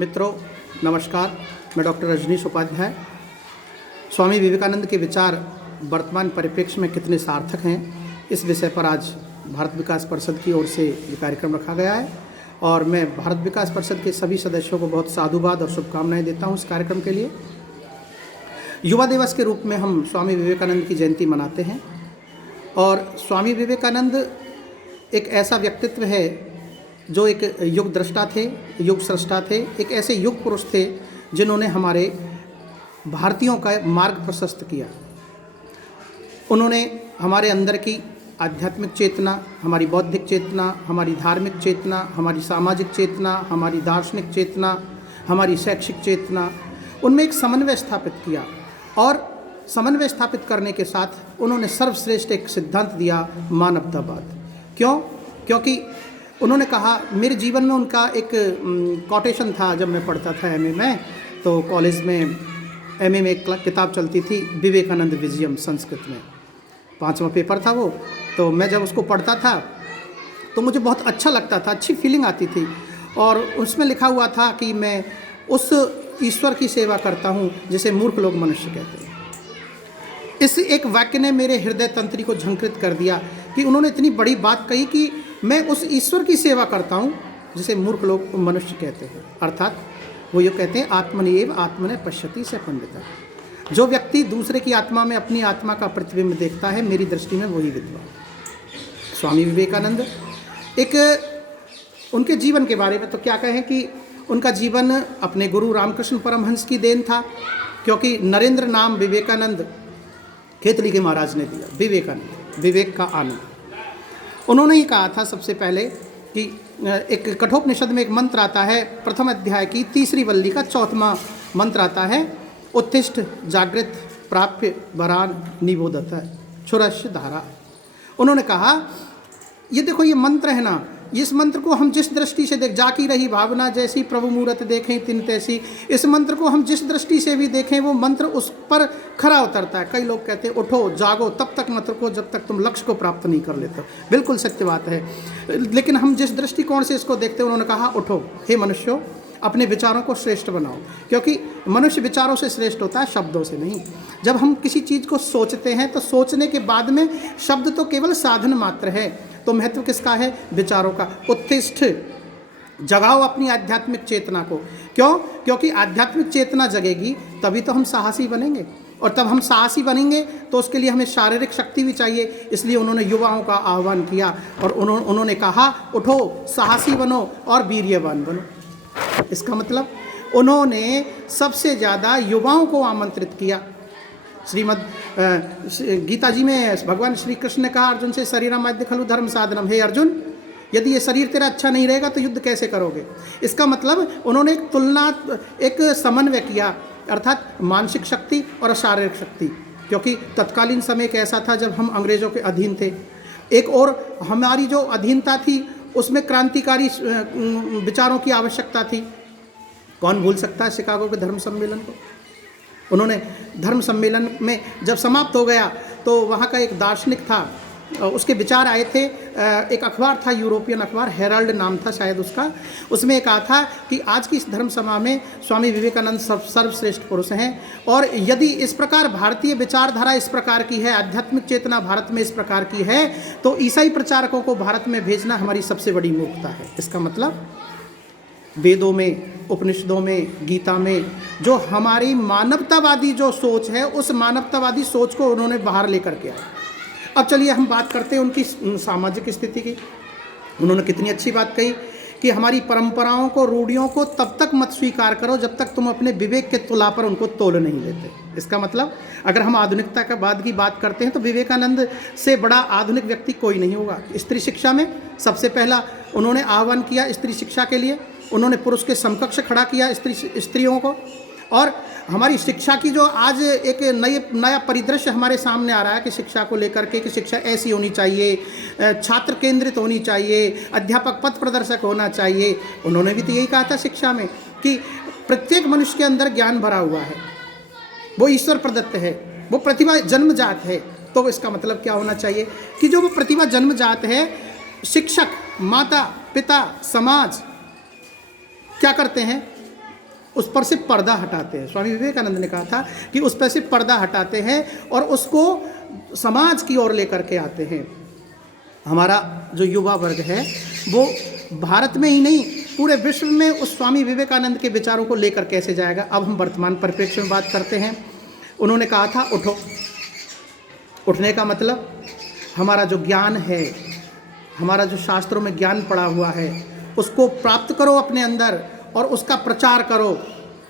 मित्रों नमस्कार, मैं डॉक्टर रजनीश उपाध्याय। स्वामी विवेकानंद के विचार वर्तमान परिप्रेक्ष्य में कितने सार्थक हैं, इस विषय पर आज भारत विकास परिषद की ओर से ये कार्यक्रम रखा गया है और मैं भारत विकास परिषद के सभी सदस्यों को बहुत साधुवाद और शुभकामनाएं देता हूं इस कार्यक्रम के लिए। युवा दिवस के रूप में हम स्वामी विवेकानंद की जयंती मनाते हैं और स्वामी विवेकानंद एक ऐसा व्यक्तित्व है जो एक युग दृष्टा थे, युग स्रष्टा थे, एक ऐसे युग पुरुष थे जिन्होंने हमारे भारतीयों का मार्ग प्रशस्त किया। उन्होंने हमारे अंदर की आध्यात्मिक चेतना, हमारी बौद्धिक चेतना, हमारी धार्मिक चेतना, हमारी सामाजिक चेतना, हमारी दार्शनिक चेतना, हमारी शैक्षिक चेतना, उनमें एक समन्वय स्थापित किया और समन्वय स्थापित करने के साथ उन्होंने सर्वश्रेष्ठ एक सिद्धांत दिया, मानवतावाद। क्यों? क्योंकि उन्होंने कहा, मेरे जीवन में उनका एक कोटेशन था। जब मैं पढ़ता था एमए में, तो कॉलेज में एमए में एक किताब चलती थी विवेकानंद विजयम, संस्कृत में 5वां पेपर था वो। तो मैं जब उसको पढ़ता था तो मुझे बहुत अच्छा लगता था, अच्छी फीलिंग आती थी और उसमें लिखा हुआ था कि मैं उस ईश्वर की सेवा करता हूँ जिसे मूर्ख लोग मनुष्य कहते हैं। इस एक वाक्य ने मेरे हृदय तंत्री को झंकृत कर दिया कि उन्होंने इतनी बड़ी बात कही कि मैं उस ईश्वर की सेवा करता हूँ जिसे मूर्ख लोग मनुष्य कहते हैं। अर्थात वो ये कहते हैं, आत्मनिएव आत्मने पश्यति से पंडिता। जो व्यक्ति दूसरे की आत्मा में अपनी आत्मा का प्रतिबिंब देखता है, मेरी दृष्टि में वही विद्वान। स्वामी विवेकानंद एक उनके जीवन के बारे में तो क्या कहें कि उनका जीवन अपने गुरु रामकृष्ण परमहंस की देन था, क्योंकि नरेंद्र नाम विवेकानंद खेतली के महाराज ने दिया। विवेकानंद, विवेक का आनंद। उन्होंने ही कहा था सबसे पहले कि एक कठोपनिषद में एक मंत्र आता है, प्रथम अध्याय की 3री वल्ली का 4वां मंत्र आता है, उत्तिष्ठ जागृत प्राप्य वरान निबोधत क्षुरस्य धारा। उन्होंने कहा, ये देखो ये मंत्र है ना, इस मंत्र को हम जिस दृष्टि से देख, जाकी रही भावना जैसी प्रभु मूरत देखें तिन तैसी, इस मंत्र को हम जिस दृष्टि से भी देखें वो मंत्र उस पर खरा उतरता है। कई लोग कहते हैं उठो जागो तब तक मत रुको जब तक तुम लक्ष्य को प्राप्त नहीं कर लेते। बिल्कुल सत्य बात है, लेकिन हम जिस दृष्टिकोण से इसको देखते हैं, उन्होंने कहा उठो हे मनुष्यों, अपने विचारों को श्रेष्ठ बनाओ, क्योंकि मनुष्य विचारों से श्रेष्ठ होता है, शब्दों से नहीं। जब हम किसी चीज़ को सोचते हैं तो सोचने के बाद में शब्द तो केवल साधन मात्र है, तो महत्व किसका है? विचारों का। उत्तिष्ठ, जगाओ अपनी आध्यात्मिक चेतना को। क्यों? क्योंकि आध्यात्मिक चेतना जगेगी तभी तो हम साहसी बनेंगे, और तब हम साहसी बनेंगे तो उसके लिए हमें शारीरिक शक्ति भी चाहिए। इसलिए उन्होंने युवाओं का आह्वान किया और उन्होंने कहा, उठो साहसी बनो और वीर्यवान बनो। इसका मतलब उन्होंने सबसे ज़्यादा युवाओं को आमंत्रित किया। श्रीमद् गीता जी में भगवान श्री कृष्ण ने कहा अर्जुन से, शरीरमाद्य खलु धर्म साधनम, हे अर्जुन यदि ये शरीर तेरा अच्छा नहीं रहेगा तो युद्ध कैसे करोगे। इसका मतलब उन्होंने एक तुलना, एक समन्वय किया, अर्थात मानसिक शक्ति और शारीरिक शक्ति। क्योंकि तत्कालीन समय एक ऐसा था जब हम अंग्रेज़ों के अधीन थे, एक और हमारी जो अधीनता थी उसमें क्रांतिकारी विचारों की आवश्यकता थी। कौन भूल सकता है शिकागो के धर्म सम्मेलन को। उन्होंने धर्म सम्मेलन में जब समाप्त हो गया तो वहाँ का एक दार्शनिक था, उसके विचार आए थे। एक अखबार था, यूरोपियन अखबार, हेराल्ड नाम था शायद उसका। उसमें कहा था कि आज की इस धर्म सभा में स्वामी विवेकानंद सर्वश्रेष्ठ पुरुष हैं, और यदि इस प्रकार भारतीय विचारधारा इस प्रकार की है, आध्यात्मिक चेतना भारत में इस प्रकार की है, तो ईसाई प्रचारकों को भारत में भेजना हमारी सबसे बड़ी मूर्खता है। इसका मतलब वेदों में, उपनिषदों में, गीता में जो हमारी मानवतावादी जो सोच है, उस मानवतावादी सोच को उन्होंने बाहर लेकर के आए। अब चलिए हम बात करते हैं उनकी सामाजिक स्थिति की। उन्होंने कितनी अच्छी बात कही कि हमारी परंपराओं को, रूढ़ियों को तब तक मत स्वीकार करो जब तक तुम अपने विवेक के तुला पर उनको तोल नहीं लेते। इसका मतलब अगर हम आधुनिकता के बाद की बात करते हैं तो विवेकानंद से बड़ा आधुनिक व्यक्ति कोई नहीं होगा। स्त्री शिक्षा में सबसे पहला उन्होंने आह्वान किया स्त्री शिक्षा के लिए। उन्होंने पुरुष के समकक्ष खड़ा किया स्त्रियों को। और हमारी शिक्षा की जो आज एक नया परिदृश्य हमारे सामने आ रहा है कि शिक्षा को लेकर के, कि शिक्षा ऐसी होनी चाहिए, छात्र केंद्रित होनी चाहिए, अध्यापक पथ प्रदर्शक होना चाहिए। उन्होंने भी तो यही कहा था शिक्षा में कि प्रत्येक मनुष्य के अंदर ज्ञान भरा हुआ है, वो ईश्वर प्रदत्त है, वो प्रतिभा जन्मजात है। तो इसका मतलब क्या होना चाहिए कि जो वो प्रतिभा जन्मजात है, शिक्षक, माता पिता, समाज क्या करते हैं? उस पर से पर्दा हटाते हैं। स्वामी विवेकानंद ने कहा था कि उस पर से पर्दा हटाते हैं और उसको समाज की ओर लेकर के आते हैं। हमारा जो युवा वर्ग है वो भारत में ही नहीं पूरे विश्व में उस स्वामी विवेकानंद के विचारों को लेकर कैसे जाएगा। अब हम वर्तमान परिप्रेक्ष्य में बात करते हैं। उन्होंने कहा था उठो। उठने का मतलब हमारा जो ज्ञान है, हमारा जो शास्त्रों में ज्ञान पड़ा हुआ है, उसको प्राप्त करो अपने अंदर और उसका प्रचार करो।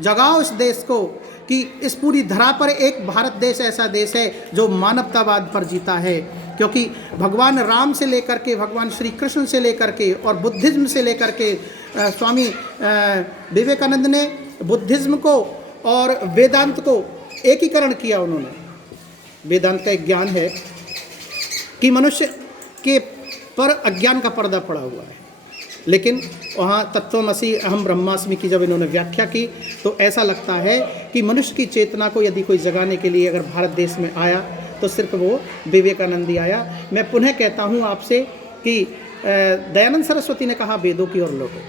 जगाओ इस देश को कि इस पूरी धरा पर एक भारत देश ऐसा देश है जो मानवतावाद पर जीता है। क्योंकि भगवान राम से लेकर के, भगवान श्री कृष्ण से लेकर के और बुद्धिज्म से लेकर के स्वामी विवेकानंद ने बुद्धिज्म को और वेदांत को एकीकरण किया। उन्होंने वेदांत का एक ज्ञान है कि मनुष्य के पर अज्ञान का पर्दा पड़ा हुआ है, लेकिन वहाँ तत्वमसि अहम ब्रह्मास्मि की जब इन्होंने व्याख्या की तो ऐसा लगता है कि मनुष्य की चेतना को यदि कोई जगाने के लिए अगर भारत देश में आया तो सिर्फ वो विवेकानंद ही आया। मैं पुनः कहता हूँ आपसे कि दयानंद सरस्वती ने कहा वेदों की ओर लौटो,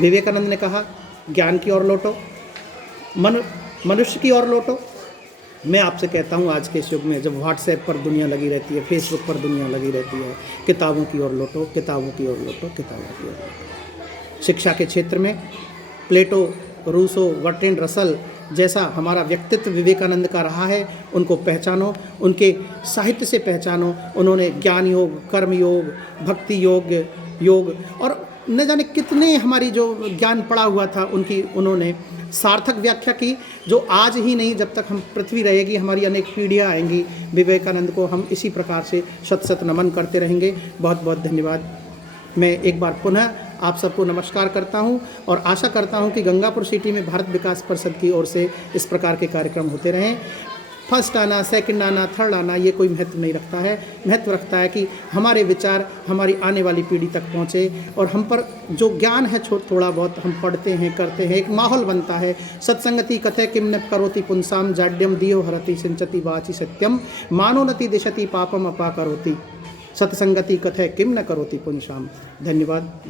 विवेकानंद ने कहा ज्ञान की ओर लौटो, मनुष्य की ओर लौटो। मैं आपसे कहता हूँ आज के इस युग में जब व्हाट्सएप पर दुनिया लगी रहती है, फेसबुक पर दुनिया लगी रहती है, किताबों की ओर लौटो, किताबों की ओर लौटो, किताबों की ओर लौटो। शिक्षा के क्षेत्र में प्लेटो, रूसो, बर्ट्रैंड रसल जैसा हमारा व्यक्तित्व विवेकानंद का रहा है, उनको पहचानो, उनके साहित्य से पहचानो। उन्होंने ज्ञान योग, कर्म योग, भक्ति योग और न जाने कितने हमारी जो ज्ञान पड़ा हुआ था उनकी उन्होंने सार्थक व्याख्या की, जो आज ही नहीं जब तक हम पृथ्वी रहेगी हमारी अनेक पीढ़ियाँ आएंगी विवेकानंद को हम इसी प्रकार से शत शत नमन करते रहेंगे। बहुत बहुत धन्यवाद। मैं एक बार पुनः आप सबको नमस्कार करता हूं और आशा करता हूं कि गंगापुर सिटी में भारत विकास परिषद की ओर से इस प्रकार के कार्यक्रम होते रहें। फर्स्ट आना, सेकंड आना, थर्ड आना ये कोई महत्व नहीं रखता है। महत्व रखता है कि हमारे विचार हमारी आने वाली पीढ़ी तक पहुँचे और हम पर जो ज्ञान है थोड़ा बहुत हम पढ़ते हैं, करते हैं, एक माहौल बनता है। सत्संगति कथे किम न करोति पुंसाम जाड्यम दियो हरति सिंचति वाचि सत्यम मानोनति दिशति पापम अपा करोति। सत्संगति कथे किम न करोति पुंसाम। धन्यवाद।